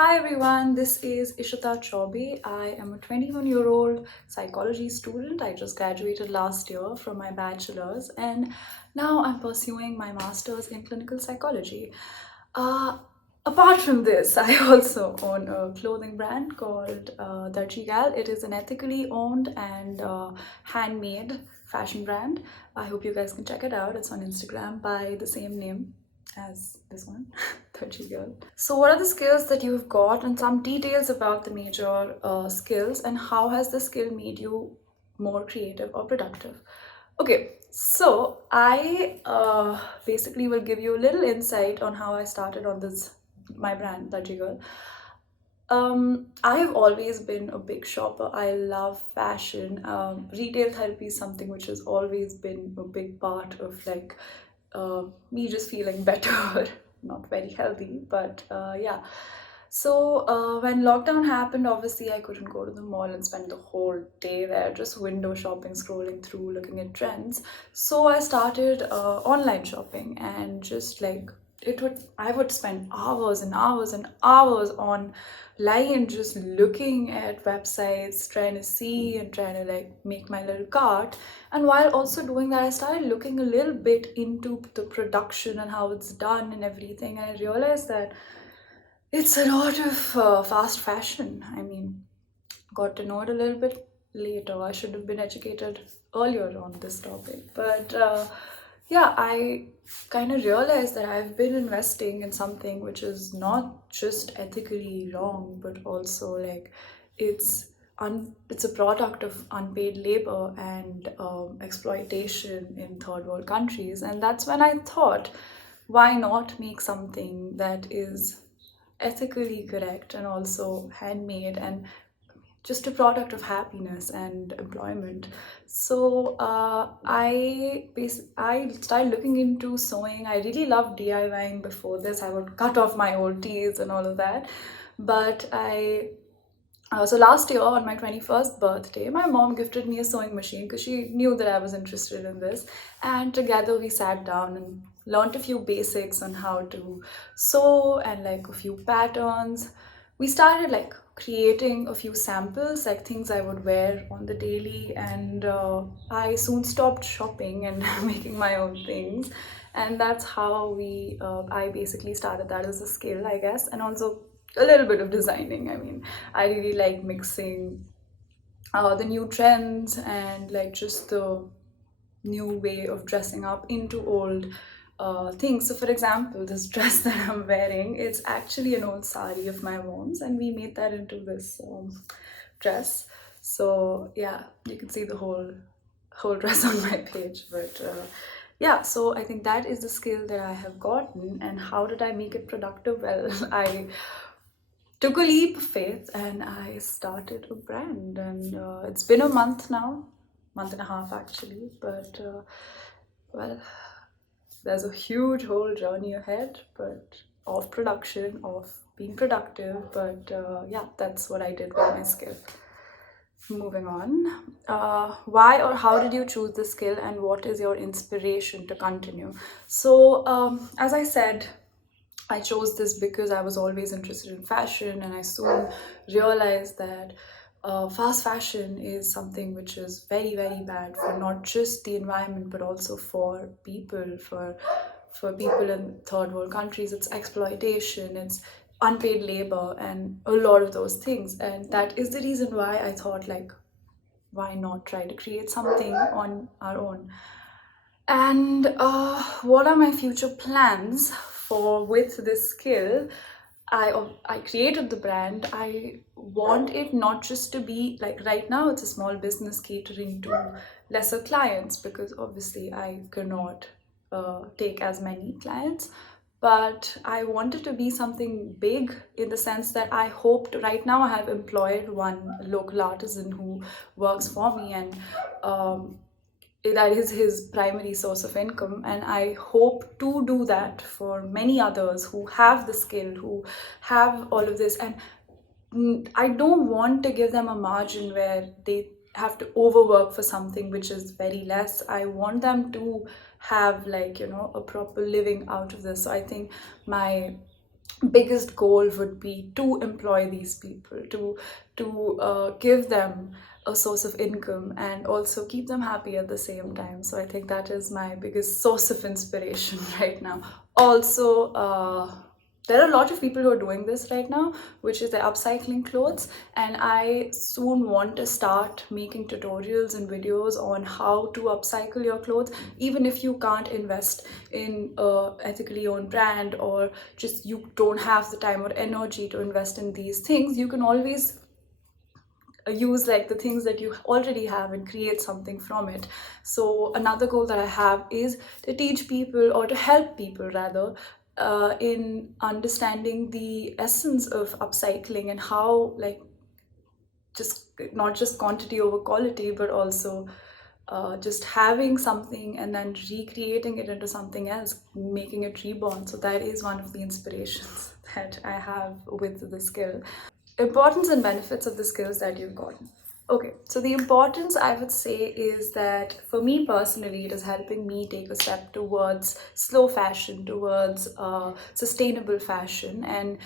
Hi everyone, this is Ishita Chaubey. I am a 21-year-old psychology student. I just graduated last year from my bachelor's and now I'm pursuing my master's in clinical psychology. Uh, Apart from this, I also own a clothing brand called Darji. It is an ethically owned and handmade fashion brand. I hope you guys can check it out. It's on Instagram by the same name as this one, Darji Girl. So, what are the skills that you've got, and some details about the major skills, and how has the skill made you more creative or productive? Okay, so I basically will give you a little insight on how I started on this my brand, Darji Girl. I have always been a big shopper. I love fashion. Retail therapy is something which has always been a big part of me just feeling better. Not very healthy, but yeah. So when lockdown happened, obviously I couldn't go to the mall and spend the whole day there just window shopping, scrolling through, looking at trends. So I started online shopping and just like I would spend hours and hours and hours online just looking at websites, trying to see and trying to like make my little cart. And while also doing that, I started looking a little bit into the production and how it's done and everything. And I realized that it's a lot of fast fashion. I mean, got to know it a little bit later. I should have been educated earlier on this topic. But yeah, I kind of realized that I've been investing in something which is not just ethically wrong, but also like it's it's a product of unpaid labor and exploitation in third world countries. And that's when I thought, why not make something that is ethically correct and also handmade and just a product of happiness and employment. So I started looking into sewing. I really loved DIYing before this. I would cut off my old tees and all of that. But so last year on my 21st birthday, my mom gifted me a sewing machine because she knew that I was interested in this. And together we sat down and learned a few basics on how to sew and like a few patterns. We started like creating a few samples, like things I would wear on the daily. And I soon stopped shopping and making my own things. And that's how I basically started that as a skill, I guess. And also a little bit of designing. I mean, I really like mixing the new trends and like just the new way of dressing up into old things. So, for example, this dress that I'm wearing, it's actually an old sari of my mom's, and we made that into this dress. So, yeah, you can see the whole dress on my page, but. Yeah, so I think that is the skill that I have gotten. And how did I make it productive? Well, I took a leap of faith and I started a brand. And it's been a month now, month and a half actually. But well, there's a huge whole journey ahead, but of production, of being productive. But yeah, that's what I did with my skill. Moving on, why or how did you choose the skill, and what is your inspiration to continue? So, as I said, I chose this because I was always interested in fashion, and I soon realized that fast fashion is something which is very, very bad for not just the environment but also for people, for people in third world countries. It's exploitation, it's unpaid labor, and a lot of those things. And that is the reason why I thought, like, why not try to create something on our own? And what are my future plans for with this skill? I created the brand. I want it not just to be like right now. It's a small business catering to lesser clients because obviously I cannot take as many clients. But I want it to be something big in the sense that I hoped right now I have employed one local artisan who works for me, and that is his primary source of income. And I hope to do that for many others who have the skill, who have all of this. And I don't want to give them a margin where they have to overwork for something which is very less. I want them to have, like, a proper living out of this. So I think my biggest goal would be to employ these people, to give them a source of income and also keep them happy at the same time. So I think that is my biggest source of inspiration right now. Also, there are a lot of people who are doing this right now, which is the upcycling clothes, and I soon want to start making tutorials and videos on how to upcycle your clothes. Even if you can't invest in a ethically owned brand, or just you don't have the time or energy to invest in these things, you can always use like the things that you already have and create something from it. So another goal that I have is to teach people, or to help people rather, in understanding the essence of upcycling, and how, like, just not just quantity over quality, but also just having something and then recreating it into something else, making it reborn. So that is one of the inspirations that I have with the skill. Importance and benefits of the skills that you've gotten. Okay, so the importance, I would say, is that for me personally, it is helping me take a step towards slow fashion, towards sustainable fashion, and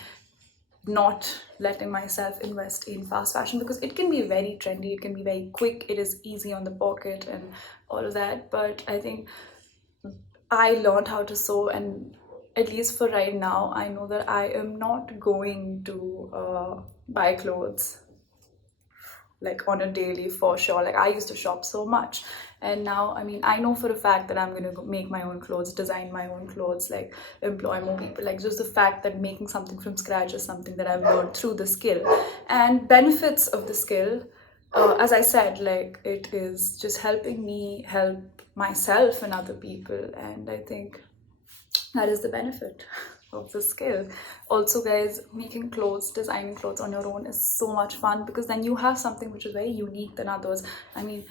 not letting myself invest in fast fashion, because it can be very trendy, it can be very quick, it is easy on the pocket and all of that. But I think I learned how to sew, and at least for right now, I know that I am not going to buy clothes like on a daily for sure. Like, I used to shop so much, and now, I mean, I know for a fact that I'm going to make my own clothes, design my own clothes, like employ more people. Like, just the fact that making something from scratch is something that I've learned through the skill. And benefits of the skill, as I said, like, it is just helping me help myself and other people, and I think that is the benefit of the skill. Also, guys, making clothes, designing clothes on your own is so much fun, because then you have something which is very unique than others. I mean,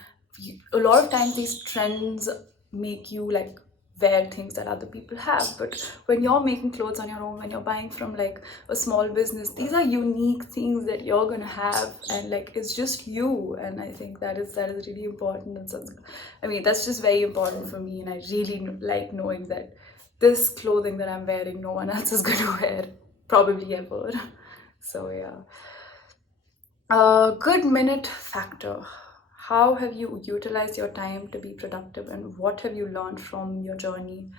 a lot of times these trends make you like wear things that other people have, but when you're making clothes on your own, when you're buying from like a small business, these are unique things that you're gonna have, and like, it's just you. And I think that is really important. And so, I mean, that's just very important for me, and I really like knowing that this clothing that I'm wearing, no one else is going to wear, probably ever. So, yeah. Good minute factor. How have you utilized your time to be productive, and what have you learned from your journey?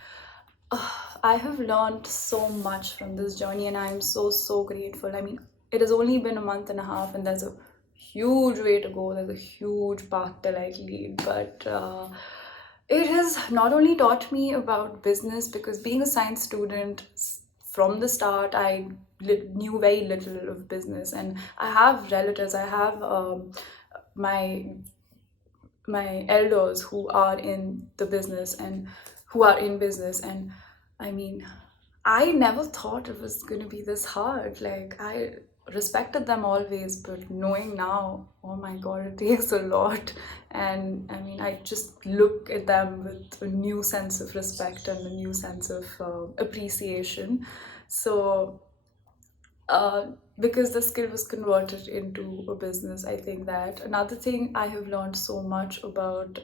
I have learned so much from this journey, and I'm so grateful. I mean, it has only been a month and a half, and there's a huge way to go. There's a huge path to like lead, but it has not only taught me about business, because being a science student, from the start, I knew very little of business, and I have relatives. I have my my elders who are in the business, and who are in business, and I mean, I never thought it was going to be this hard. Like, I respected them always, but knowing now, oh my god, it takes a lot. And I mean, I just look at them with a new sense of respect and a new sense of appreciation. So uh, because the skill was converted into a business, I think that another thing I have learned so much about,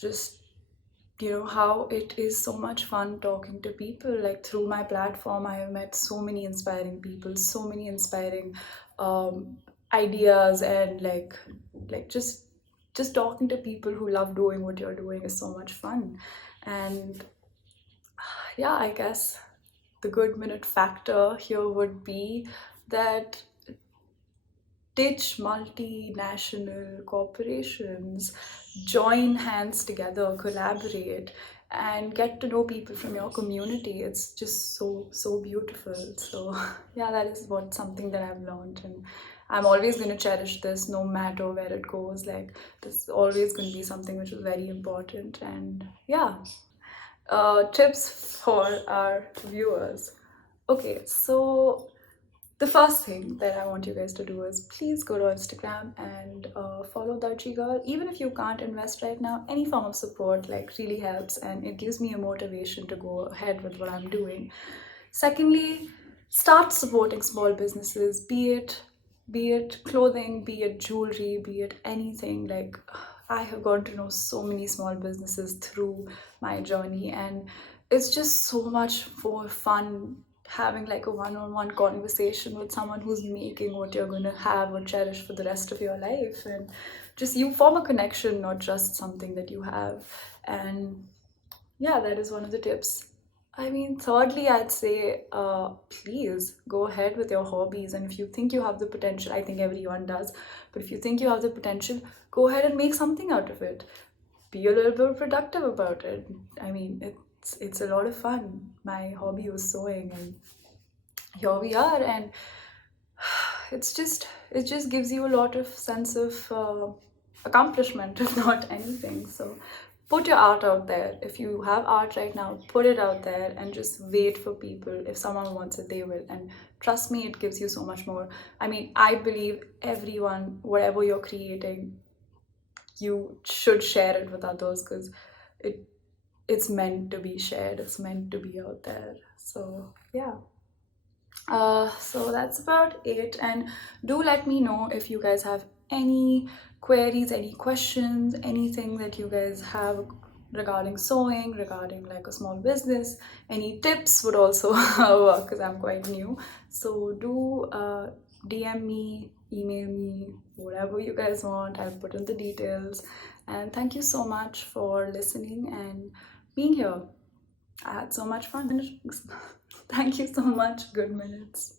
just, you know, how it is so much fun talking to people. Like, through my platform, I have met so many inspiring people, so many inspiring ideas, and like just talking to people who love doing what you're doing is so much fun. And yeah, I guess the good minute factor here would be that ditch multinational corporations, join hands together, collaborate, and get to know people from your community. It's just so beautiful. So yeah, that is what something that I've learned, and I'm always going to cherish this no matter where it goes. Like, this is always going to be something which is very important. And yeah, tips for our viewers. Okay, so the first thing that I want you guys to do is please go to Instagram and follow Darji Girl. Even if you can't invest right now, any form of support like really helps, and it gives me a motivation to go ahead with what I'm doing. Secondly, start supporting small businesses, be it clothing, be it jewelry, be it anything. Like, I have gotten to know so many small businesses through my journey, and it's just so much more fun having like a one-on-one conversation with someone who's making what you're going to have or cherish for the rest of your life, and just you form a connection, not just something that you have. And yeah, that is one of the tips. I mean, thirdly, I'd say, please go ahead with your hobbies. And if you think you have the potential, I think everyone does, but if you think you have the potential, go ahead and make something out of it. Be a little bit productive about it. I mean, it's a lot of fun. My hobby was sewing, and here we are. And it just gives you a lot of sense of accomplishment, if not anything. So put your art out there. If you have art right now, put it out there and just wait for people. If someone wants it, they will. And trust me, it gives you so much more. I mean, I believe everyone, whatever you're creating, you should share it with others, because it it's meant to be shared, it's meant to be out there. So yeah. So that's about it. And do let me know if you guys have any queries, any questions, anything that you guys have regarding sewing, regarding like a small business. Any tips would also work, because I'm quite new. So do DM me, email me, whatever you guys want. I'll put in the details. And thank you so much for listening and being here. I had so much fun. Thank you so much. Good minutes.